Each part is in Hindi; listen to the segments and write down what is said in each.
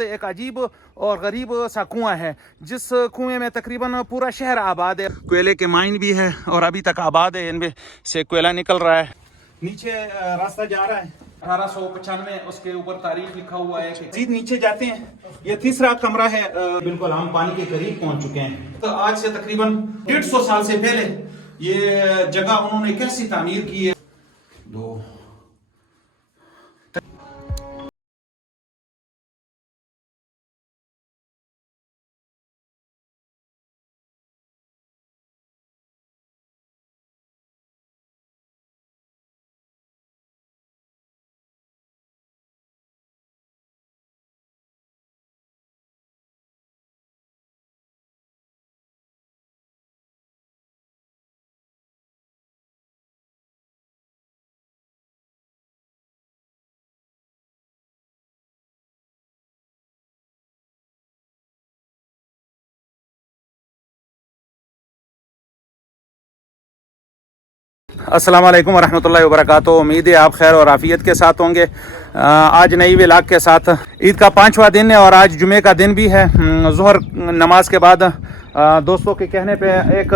एक अजीब और गरीब सा कुआं है, जिस कुएं में तकरीबन पूरा शहर आबाद है। कोयले के माइन भी है और अभी तक आबाद है, इनमें से कोयला निकल रहा है। नीचे रास्ता जा रहा है 1895, उसके ऊपर तारीख लिखा हुआ है। मजीद नीचे जाते हैं, ये तीसरा कमरा है। बिल्कुल हम पानी के करीब पहुंच चुके हैं। तो आज से तकरीबन 150 साल से पहले ये जगह उन्होंने कैसी तामीर की है। अस्सलाम वालेकुम वरहमतुल्लाहि वबरकातुहू। उम्मीद है आप खैर और आफियत के साथ होंगे। आज नई व्लॉग के साथ ईद का 5वां दिन है और आज जुमे का दिन भी है। ज़ोहर नमाज के बाद दोस्तों के कहने पे एक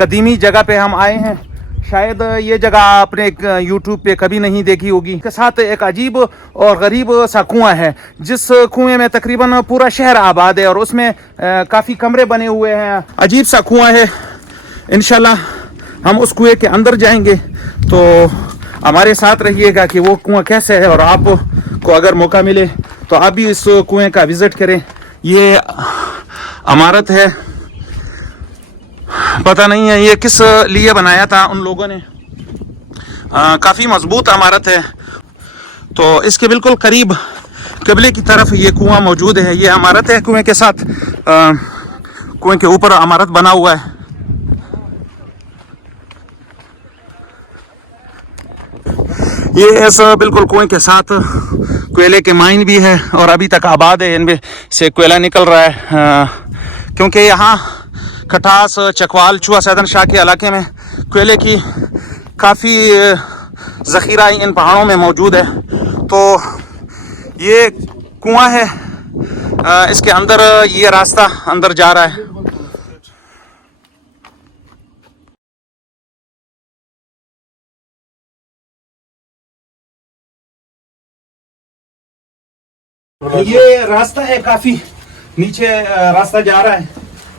कदीमी जगह पे हम आए हैं। शायद ये जगह आपने यूट्यूब पे कभी नहीं देखी होगी। इसके साथ एक अजीब और गरीब सा कुआं है, जिस कुएं में तकरीबन पूरा शहर आबाद है और उसमें काफ़ी कमरे बने हुए हैं। अजीब सा कुआं है। इंशाल्लाह हम उस कुएं के अंदर जाएंगे, तो हमारे साथ रहिएगा कि वो कुआं कैसे है। और आपको अगर मौका मिले तो आप भी इस कुएं का विजिट करें। ये इमारत है, पता नहीं है ये किस लिए बनाया था उन लोगों ने। काफ़ी मजबूत इमारत है। तो इसके बिल्कुल करीब क़िबले की तरफ ये कुआं मौजूद है। ये इमारत है, कुएं के साथ कुएं के ऊपर इमारत बना हुआ है। ये ऐसा बिल्कुल कुएं के साथ कोयले के माइन भी है और अभी तक आबाद है, इनमें से कोयला निकल रहा है। क्योंकि यहाँ खटास, चकवाल, चुआ सैदन शाह के इलाके में कोयले की काफ़ी ज़ख़ीरा इन पहाड़ों में मौजूद है। तो ये कुआं है, इसके अंदर ये रास्ता अंदर जा रहा है। ये रास्ता है, काफी नीचे रास्ता जा रहा है।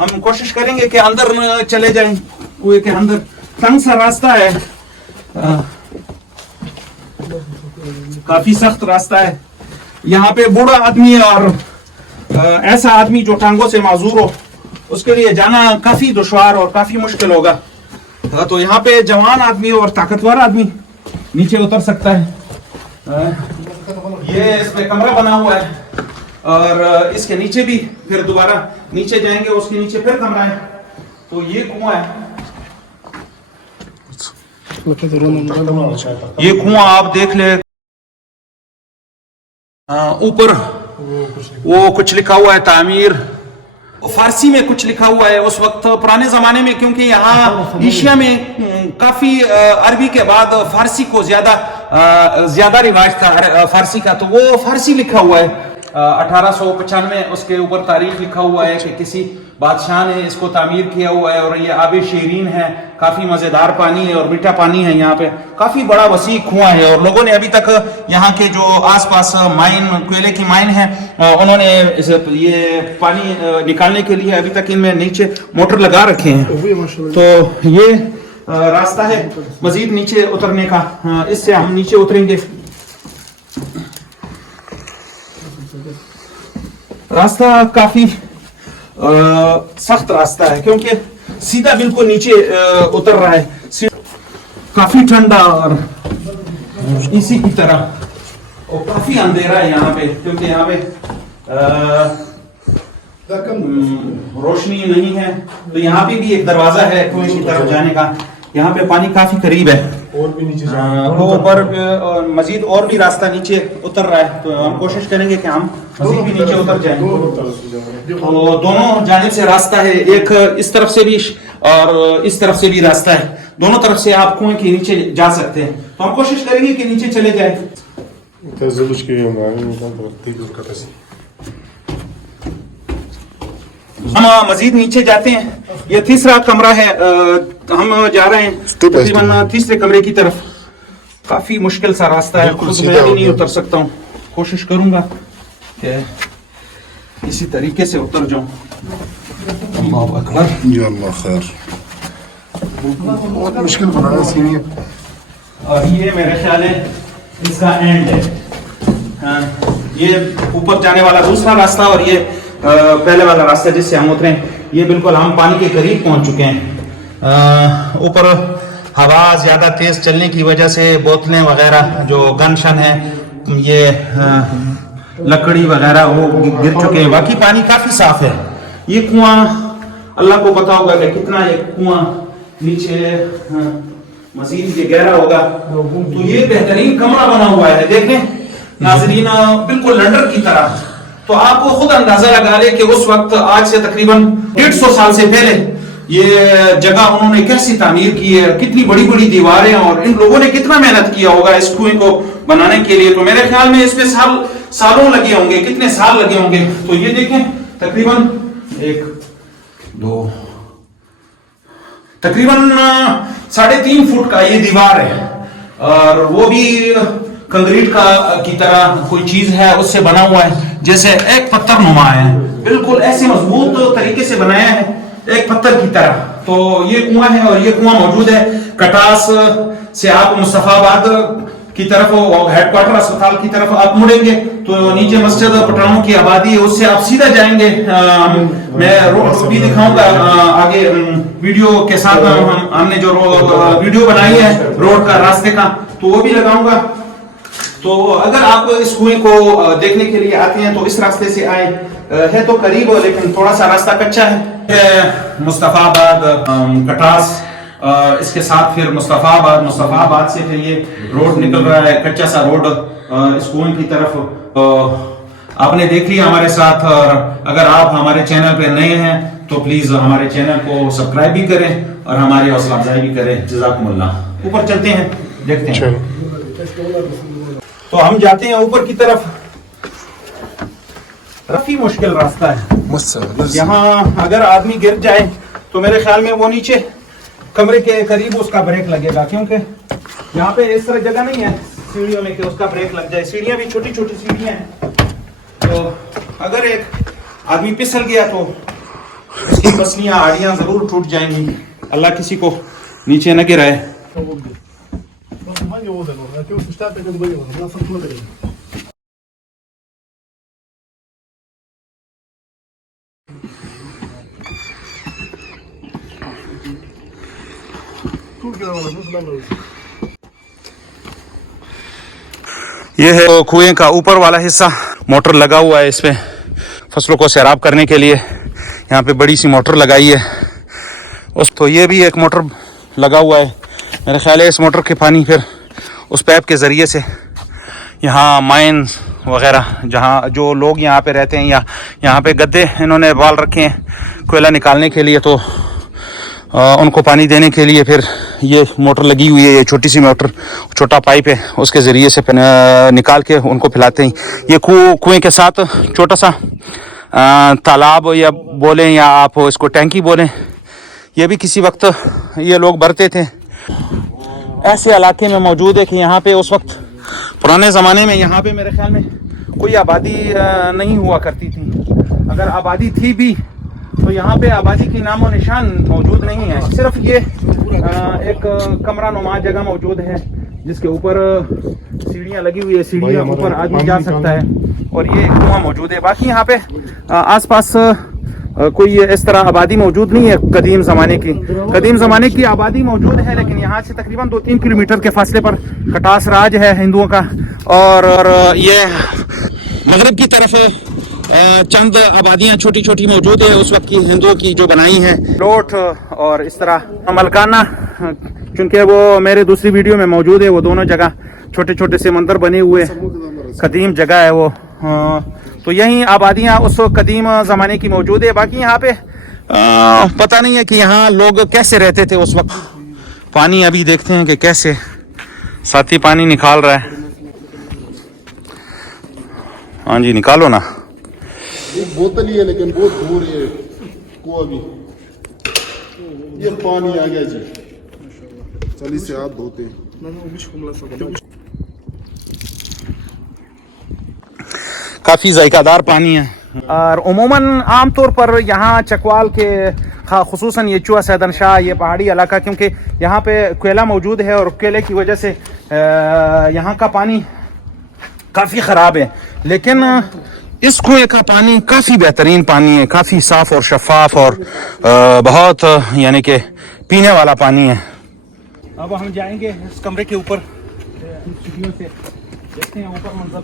हम कोशिश करेंगे कि अंदर चले जाएं। कुएं के अंदर तंग सा रास्ता है, काफी सख्त रास्ता है। यहाँ पे बूढ़ा आदमी और ऐसा आदमी जो टांगों से माजूर हो, उसके लिए जाना काफी दुश्वार और काफी मुश्किल होगा। तो यहाँ पे जवान आदमी और ताकतवर आदमी नीचे उतर सकता है। ये इसमें कमरा बना हुआ है और इसके नीचे भी फिर दोबारा नीचे जाएंगे, उसके नीचे फिर कमरा है। तो ये कुआं है। ये कुआं आप देख ले, ऊपर वो कुछ लिखा हुआ है, तामीर फारसी में कुछ लिखा हुआ है। उस वक्त पुराने जमाने में, क्योंकि यहाँ एशिया में काफी अरबी के बाद फारसी को ज्यादा रिवाज था फारसी का, तो वो फारसी लिखा हुआ है। 1895 उसके ऊपर तारीख लिखा हुआ है कि किसी बादशाह ने इसको तामीर किया हुआ है। और ये आबे शीरीन है, काफी मजेदार पानी है और मीठा पानी है। यहाँ पे काफी बड़ा वसी कुआं है और लोगों ने अभी तक यहाँ के जो आसपास माइन, कोयले की माइन है, उन्होंने ये पानी निकालने के लिए अभी तक इनमें नीचे मोटर लगा रखे हैं। तो ये रास्ता है मजीद नीचे उतरने का। इससे हम नीचे उतरेंगे। रास्ता काफी सख्त रास्ता है, क्योंकि सीधा बिल्कुल नीचे उतर रहा है। काफी ठंडा और इसी की तरह और काफी अंधेरा है यहाँ पे, क्योंकि यहाँ पे रोशनी नहीं है। तो यहाँ पे भी एक दरवाजा है कुएं की तरफ जाने का। यहाँ पे पानी काफी करीब है और भी नीचे ऊपर मजीद और भी रास्ता नीचे उतर रहा है। तो हम कोशिश करेंगे कि हम मजीद भी नीचे उतर जाएं। तो दोनों जानिब से रास्ता है, एक इस तरफ से भी और इस तरफ से भी रास्ता है। दोनों तरफ से आप कुएं के नीचे जा सकते हैं। तो हम कोशिश करेंगे कि नीचे चले जाए। Te zuluški je हम मजीद नीचे जाते हैं। ये तीसरा कमरा है, हम जा रहे हैं तकरीबन तीसरे कमरे की तरफ। काफी मुश्किल सा रास्ता है, खुद मैं भी नहीं उतर सकता हूँ। कोशिश करूंगा कि इसी तरीके से उतर जाऊं। अल्लाह अकबर। या अल्लाह खैर। बहुत मुश्किल बनाना सीढ़ी। और ये मेरे ख्याल है इसका एंड है। ये ऊपर जाने वाला दूसरा रास्ता और ये पहले वाला रास्ता जिससे हम उतरे, ये बिल्कुल हम पानी के करीब पहुंच चुके हैं। ऊपर हवा ज्यादा तेज चलने की वजह से बोतलें वगैरह जो गन शन है, ये लकड़ी वगैरह वो गिर चुके हैं। बाकी पानी काफी साफ है। ये कुआं अल्लाह को पता होगा कि कितना ये कुआं नीचे मजीद ये गहरा होगा। तो ये बेहतरीन कमरा बना हुआ है, देखें नाजरीन, बिल्कुल लंडर की तरह। तो आपको खुद अंदाजा लगा ले कि उस वक्त आज से तकरीबन 150 साल से पहले ये जगह उन्होंने कैसी तामीर की है, कितनी बड़ी बड़ी दीवारें, और इन लोगों ने कितना मेहनत किया होगा इस कुएं को बनाने के लिए। तो मेरे ख्याल में इसमें सालों लगे होंगे, कितने साल लगे होंगे। तो ये देखें तकरीबन 3.5 फुट का ये दीवार है, और वो भी कंक्रीट की तरह कोई चीज है उससे बना हुआ है, जैसे एक पत्थर नुमा है, बिल्कुल ऐसे मजबूत तरीके से बनाया है एक पत्थर की तरह। तो ये कुआं है, और ये कुआं मौजूद है कटास से आप मुस्तफाबाद की तरफ, हेडक्वार्टर अस्पताल की तरफ आप मुड़ेंगे तो नीचे मस्जिद पठानों की आबादी है, उससे आप सीधा जाएंगे। मैं रोड भी दिखाऊंगा आगे वीडियो के साथ। हमने जो वीडियो बनाई है रोड का, रास्ते का, तो वो भी लगाऊंगा। तो अगर आप इस कुएं को देखने के लिए आते हैं तो इस रास्ते से आए, है तो करीब लेकिन थोड़ा सा रास्ता कच्चा है। मुस्तफाबाद, कटास, इसके साथ फिर मुस्तफाबाद से फिर ये रोड निकल रहा है, कच्चा सा रोड इस कुएं की तरफ। आपने देख लिया हमारे साथ, और अगर आप हमारे चैनल पे नए हैं तो प्लीज हमारे चैनल को सब्सक्राइब भी करें और हमारी हौसला अफजाई भी करें। जज़ाकुमुल्लाह। ऊपर चलते हैं, देखते हैं। तो हम जाते हैं ऊपर की तरफ। काफी मुश्किल रास्ता है यहाँ, अगर आदमी गिर जाए तो मेरे ख्याल में वो नीचे कमरे के करीब उसका ब्रेक लगेगा, क्योंकि यहाँ पे इस तरह जगह नहीं है सीढ़ियों में कि उसका ब्रेक लग जाए। सीढ़ियाँ भी छोटी छोटी सीढ़ियाँ हैं, तो अगर एक आदमी फिसल गया तो उसकी पसलियाँ आड़ियाँ जरूर टूट जाएंगी। अल्लाह किसी को नीचे न गिराए। ये है कुएं का ऊपर वाला हिस्सा, मोटर लगा हुआ है इसमें फसलों को सैराब करने के लिए। यहाँ पे बड़ी सी मोटर लगाई है उस, तो ये भी एक मोटर लगा हुआ है। मेरे ख्याल है इस मोटर के पानी फिर उस पैप के ज़रिए से यहाँ माइंस वगैरह, जहाँ जो लोग यहाँ पे रहते हैं, या यहाँ पे गद्दे इन्होंने बाल रखे हैं कोयला निकालने के लिए, तो उनको पानी देने के लिए फिर ये मोटर लगी हुई है। ये छोटी सी मोटर, छोटा पाइप है, उसके ज़रिए से निकाल के उनको पिलाते हैं। ये कुएं के साथ छोटा सा तालाब या बोलें या आप इसको टैंकी बोलें, ये भी किसी वक्त ये लोग भरते थे। ऐसे इलाके में मौजूद है कि यहाँ पे उस वक्त पुराने ज़माने में यहाँ पे मेरे ख्याल में कोई आबादी नहीं हुआ करती थी। अगर आबादी थी भी तो यहाँ पे आबादी की नामो निशान मौजूद नहीं है। सिर्फ ये एक कमरा नुमा जगह मौजूद है जिसके ऊपर सीढ़ियाँ लगी हुई है, सीढ़ियाँ ऊपर आदमी जा सकता है, और ये कुआं मौजूद है। बाकी यहाँ पे आसपास कोई इस तरह आबादी मौजूद नहीं है कदीम ज़माने की आबादी मौजूद है, लेकिन यहाँ से तकरीबन 2-3 किलोमीटर के फासले पर कटास राज है हिंदुओं का, और ये मगरब की तरफ चंद आबादियाँ छोटी छोटी मौजूद है उस वक्त की हिंदुओं की जो बनाई है लोट और इस तरह मलकाना। क्योंकि वो मेरे दूसरी वीडियो में मौजूद है, वो दोनों जगह छोटे छोटे से मंदिर बने हुए कदीम जगह है वो। तो यही आबादियाँ उस कदीम ज़माने की मौजूद है। बाकी यहाँ पे पता नहीं है कि यहाँ लोग कैसे रहते थे उस वक्त। पानी अभी देखते हैं कि कैसे साथी पानी निकाल रहा है। हाँ जी निकालो ना। एक बोतल ही है लेकिन बहुत दूर है कुआं भी। ये पानी आ गया जी, चल इससे हाथ धोते हैं। काफ़ी जायकादार पानी है। और उमूमन आम तौर पर यहाँ चकवाल के खुसूसन ये चुआ सैदन शाह ये पहाड़ी इलाका, क्योंकि यहाँ पे कोयला मौजूद है और कोयले की वजह से यहाँ का पानी काफ़ी ख़राब है। लेकिन इस कुएं का पानी काफ़ी बेहतरीन पानी है, काफ़ी साफ़ और शफाफ और बहुत यानी कि पीने वाला पानी है। अब हम जाएंगे इस कमरे के ऊपर, सीढ़ियों से देखते हैं ऊपर मंजर।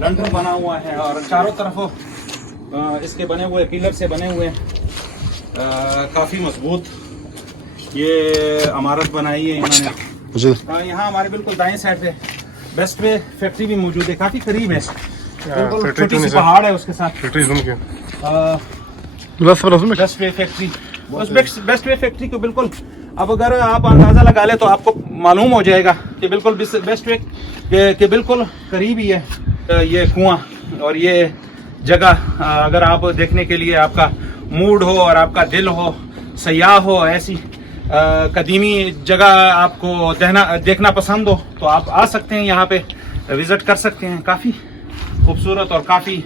लंडन बना हुआ है और चारों तरफ इसके बने हुए पिलर से बने हुए काफ़ी मजबूत ये इमारत बनाई है इन्होंने। यहाँ हमारे बिल्कुल दाएं साइड पे बेस्ट वे फैक्ट्री भी मौजूद है, काफ़ी करीब है, बिल्कुल छोटी सी पहाड़ है उसके साथ। बेस्ट वे फैक्ट्री, उस बेस्ट वे फैक्ट्री को बिल्कुल अब अगर आप अंदाज़ा लगा ले तो आपको मालूम हो जाएगा कि बिल्कुल बेस्ट वे के बिल्कुल करीब ही है ये कुआं। और ये जगह अगर आप देखने के लिए आपका मूड हो और आपका दिल हो, सयाह हो, ऐसी कदीमी जगह आपको देखना पसंद हो तो आप आ सकते हैं, यहाँ पे विज़िट कर सकते हैं। काफ़ी खूबसूरत और काफ़ी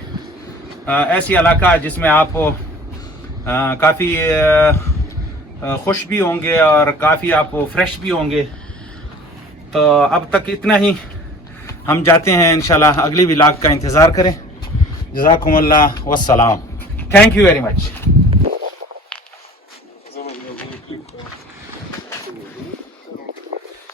ऐसी इलाका है जिसमें आप काफ़ी खुश भी होंगे और काफ़ी आप फ्रेश भी होंगे। तो अब तक इतना ही, हम जाते हैं इंशाल्लाह अगली व्लॉग का इंतज़ार करें। जज़ाकुमुल्लाह वस्सलाम, थैंक यू वेरी मच।